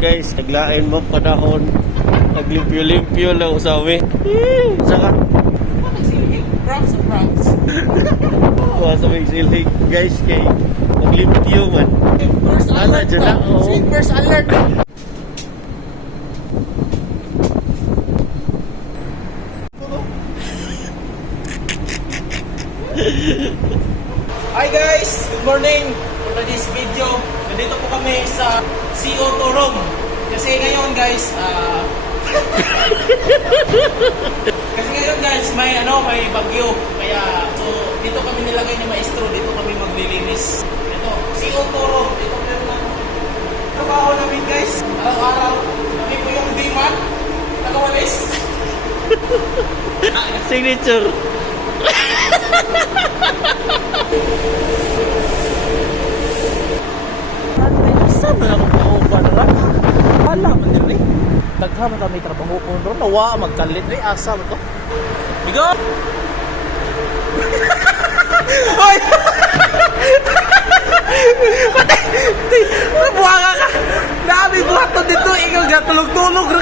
guys, naglain mo panahon. Naglimpyo-limpyo lang usawi. Saka Props and props. wa sa may silig guys kay naglimpyo man. First Ana alert dyan na, ba? oo. First alert. Hi guys! Good morning! For this video, nandito po kami sa CO Turong. Kasi ngayon guys, may bagyo. Kaya, so, dito kami nilagay ni Maestro. Dito kami maglilinis. Ito, CO Turong. Dito meron na trabaho namin guys. Araw-araw. Kami po yung D-man. Nakawalis. Signature. Saan na ako pauban na lang? Wala man din rin. Daghama na may trabaho ko ron. Nawa, magkalit rin. Asa mo to? Bigo! Hoy! Patay! Nabuhanga ka! Naami buhaton dito. Ikaw gatulog-tulog ron.